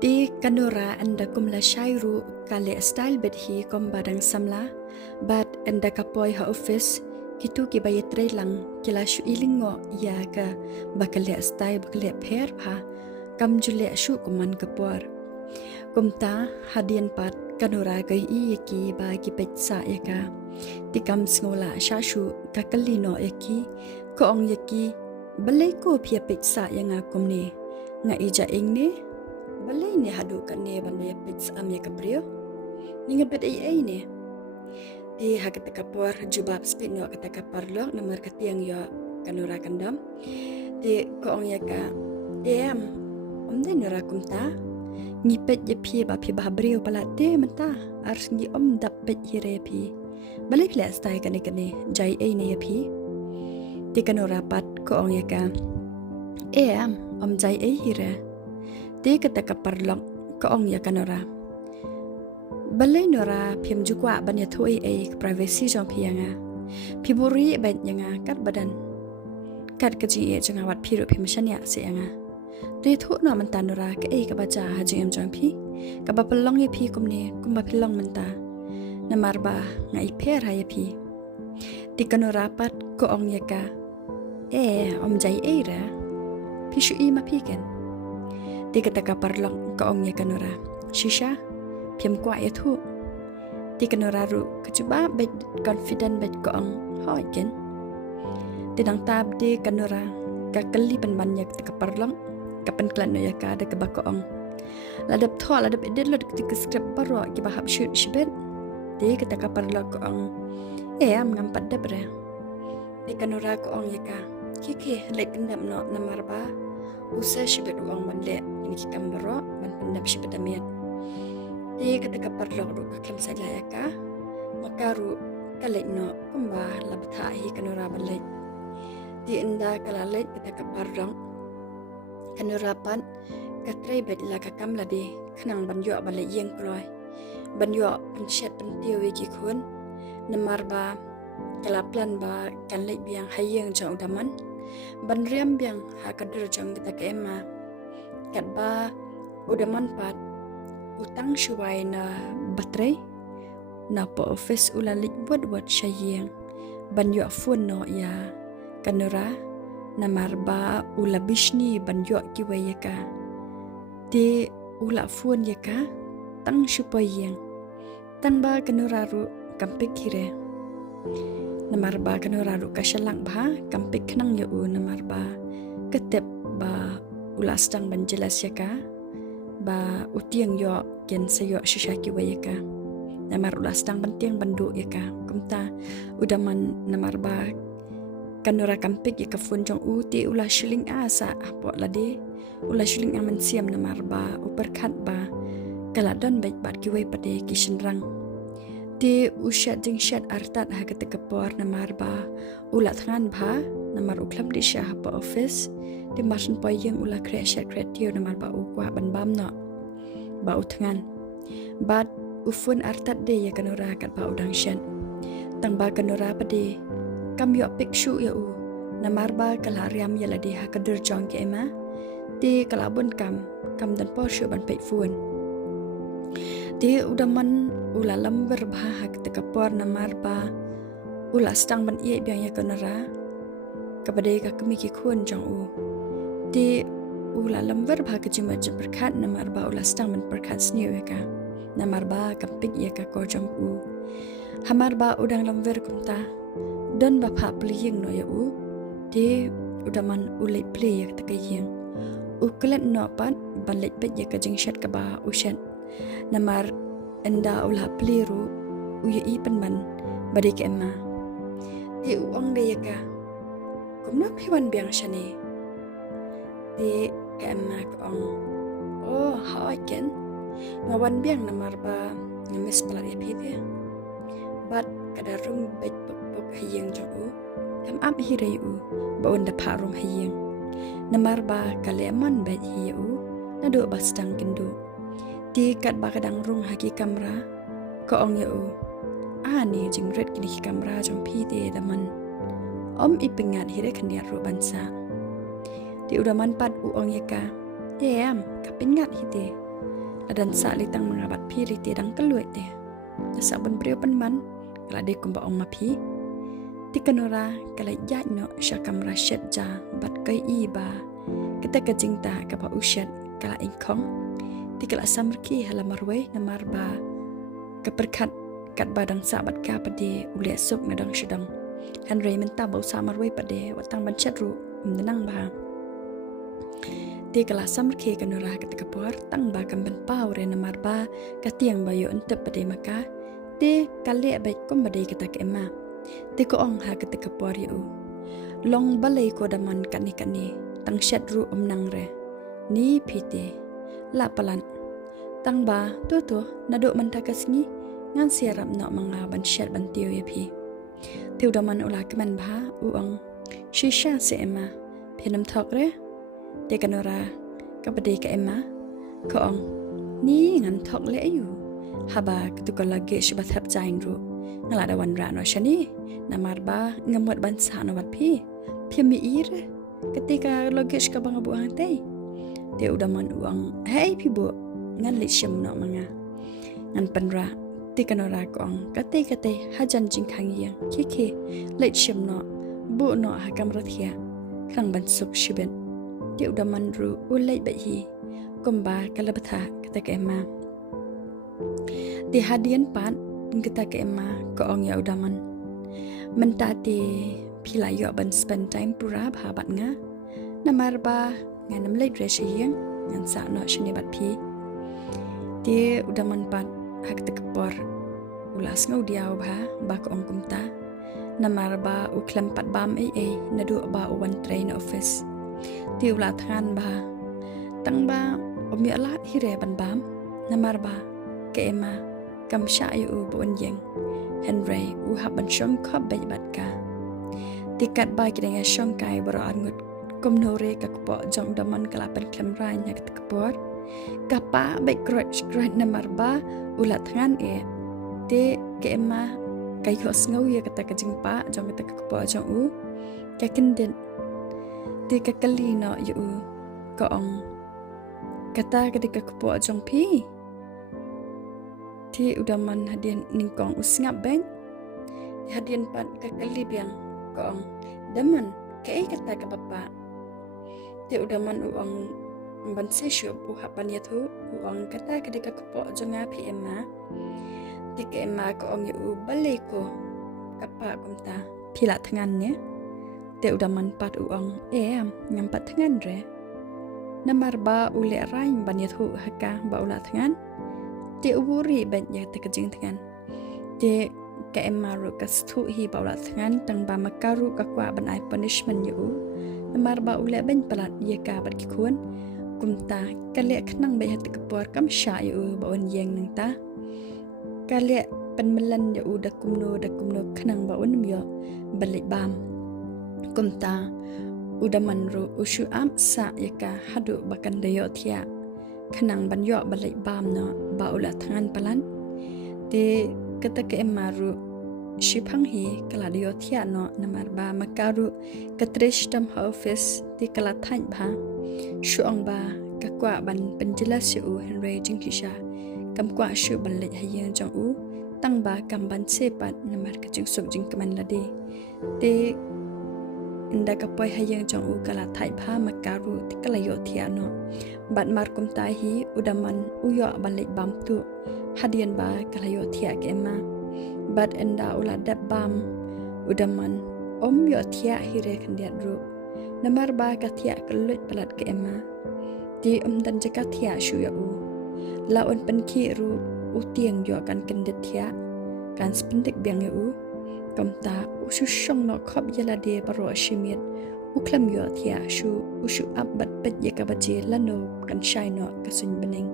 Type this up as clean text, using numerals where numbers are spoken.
Di kanura anda kumla shairu kale style bet hi kom badang samla but anda kapoy ha office kitu ki bayi tray lang kila shu ilingo ya ka bakale style bakale pher pha kam jule shu kuman kapor kumta hadian pat kanura kai i ki ba ki pet sa ya ka tikam sngola shashu kakalino yaki ko ong yaki balai ko phia pet sa ya nga kumni nga ija ingne balai ne hadu kan ne ban ya pet sa am ya kabrio ninga bet ai ne di hakata kapor jubab spit no kata kaparlok namar katiang yo kanura kandam di ko ong yaka em omde nura kumta ngipet je phi ba brio palate menta ars ngi dap pet hire phi balik le stai kane jai ai ne phi ti kanura pat ko ong yaka em jai ai hire ti kata kaparlok ko ong ya kanura balai nora phim jukwa ban ya thoi ai privacy jong phianga phiburi ban yanga kat badan kat kaji e janga wat phiru phim shania se anga te tho no man tanura ke ai ka bacha ha jing jong phi ka ba pelong ye phi kumne kumba pelong manta namarba ngai pher ha ye phi ti kanura pat ko ong yaka jai ai ra phi shu I ma phi ken ti kata ka parlong ko ong ya kanura shisha phim kwa ya thu ti kanura ru kachuba bet confident bet ko ong hoi ken ti dang tab de kanura ka kali ban banyak ti ka parlong kapan klan no ya ka de ka ba ko ong ladap tho ladap edit lo ti ka script baro ki ba hab shoot shibet ti kata ka parlong ko ong am ngampat da bre ti kanura ko ong ya ka kiki lek kendam no namarba usa shibet uang bande ini kita baro ban pendam shibet amiat di kata kaparlok ru kakam saya ka makaru kalek no kumba labtha hi kanura balek di inda kalalek kata kaparlong kanura pan katrai bet la kakam ladi khnang banyo balek yeng kloi banyo penshet pentiu ki khun namar ba kalaplan ba kanlek biang hayeng jong daman ban riam biang hakadur jong kita ke ema kat ba udaman pat utang shuwai na batray na po office ulalit wad shayeng banyo phone no ya kanura na marba ulabishni banyo kiwayaka de ula phone yaka tang shupayeng tan ba kanura ru kampik hire na marba kanura ru kashalang ba kampik khnang ya u na marba ketep ba ulastang banjelas yaka ba utiang yo ken sayo shishaki wayaka namar ulastang bantiang bandu yaka kumta udaman namar ba kanura kampik yaka funjong uti ula shilling asa apo lade ula shilling aman siam namar ba uperkat ba kaladon baik bat kiway pade kishenrang ti ushat jingshat artat ha ketekapor namar ba ulat thangan ba namar uklam di syah pa office di masun poyeng ula kreasyat kreatiu namar ba ukwa ban bam no ba uthangan bat ufun artat de ya kanura kat ba udang shan tang ba kanura pade kam yo pikshu ya u namar ba kalariam ya ladi ha kadur jong ke ema ti kalabun kam dan poshu ban pe fun ti udaman ula lamber ba ha ketekapor namar ba ula stang ban ie biang ya kanura kabade ka kemi ki khun jong u ti ula lamber ba kejima berkat namar ba ula stang ban berkat sniu ya ka namar ba kampik ya ka ko jong u hamar ba udang lamber kumta don ba pha pliyeng no ya u ti udaman ulai play ya ta kayeng uklet no pan balek pet ya ka jingshat ka ba ushan namar enda ula pliru uya I penman bade ke emma ti uang de ya ka kumna phiwan biang shani ti ke emma ko oh how I can ngawan biang namar ba ngamis pelat ya pide bat kada rum bet pok hayeng jo kam ab hirei u ba onda parum hayeng namar ba kaleman bet hi u nado bastang kendo ti kat ba kadang rung haki kamera ko ong ya u ani jingret kini kamera jong pide daman ipingat hire khandiat ru bansa ti udaman pat u ong ya ka kapingat hite adan sa litang mga batpi riti dang kaluit te nasabon brio panman kala de kumba ong mapi ti kanora kala yat no sya kamra shet ja bat kai i ba kita kajingta kapa ushat kala ingkong ti kala samrki hala marwe na marba kaperkat kat badang sabat ka pade ule sup ngadang syudang Henry minta bau samarwe pade watang ban chatru menang ba ti kala samrki kanora ketika por tang ba kamban pau re na marba katiang bayo entep pade maka ti kale baik kom bade kita ke ema ti ko ong ha ketika por yu long balai ko daman kani tang chatru nang re ni pite la palan tang ba tu nado mantakas ni ngan siarap no mga ban chat ban tiu ya pi tiu daman ula keman ba uang shisha se ema pinam thok re te kanora kapade ka ema ko ong ni ngan thok le yu haba ketuka lagi shibat hap jain ru ngala da wan ra no shani namar ba ngamot ban sa no wat pi mi ire ketika logis ka bang buang te udaman uang hey pi bu ngan li shim no manga ngan panra ti kanora kong kate hajan jingkhang yang kiki leit shim no bu no hakam rathia khang ban suk shiben ti udaman ru ulai ba hi komba kalabatha kata ke ma ti hadian pan kita ke ma ko ong ya udaman mentati pilayo ban spend time pura bhabat nga namarba nganam leit reshiang ngan sa no shini bat pi ti udaman pat hak tekepor ulas ngau diaw ba ko ong kumta namarba uklam pat bam nadu ba uwan train office ti ula than ba tang ba omi ala hire ban bam namarba ke ema kam sha yu bon yeng Henry u haban shom khop bai bat ka tikat ba kidanga shom kai baro angut kom nore ka kpo jong daman kalapan klam rai nya tekepor kapa bai kroj namarba ula than te ke ema kai hos ngau ya kata ka jingpa jong kata ka kpo jong u ka kinden ti ka kalino yu ko ong kata ka ka kpo jong pi ti udaman hadian ningkong usngap beng hadian pat ka kali biang ko ong daman kai kata ka bapa ti udaman uang ban se shup u hapan yathu uang kata ka ka kpo jong pi ema ti ke ema ko ong yu balai ko kapa kumta pila thangan ne te udaman pat uang ngam pat thangan re namar ba ule rain ban yathu haka ba ula thangan te uburi ban ya te kajing thangan te ke ema ru ka sthu hi ba ula thangan tang ba makaru ka kwa ban ai punishment yu namar ba ule ban palat ye ka bat ki khun kumta kale khnang ba hat ka por kam sha yu ba on yeng nang ta kale penmelan ya udah kumno khnang ba on myo balik bam kumta udah manru usu am sa yaka hadu bakan dayo thia khnang ban yo balik bam no ba ula thangan palan te kata ke emaru shipang hi kala dayo thia no namar ba makaru katrish tam office ti kala thain ba shuang ba kakwa ban penjelas yu Henry jingkisha kam kwa shu ban le hayang jong u tang ba kam ban sepat namar ka jing suk jing kaman la de te inda ka poi hayang jong u kala thai pha makaru ti kala yo thia no bat mar kum tai hi udaman uyo ban le bam tu hadian ba kala yo thia ke ma bat enda ula dab bam udaman yo thia hi re khandiat ru namar ba ka thia kalut palat ke ma ti dan jaka thia shu ya u la on pen khi ru u tiang yo kan kandet thia kan spindik biang u kamta usu shong no khop yala de baro shimiet uklam yo thia shu usu abbat bet ye ka baje lano kan shai no ka sun beneng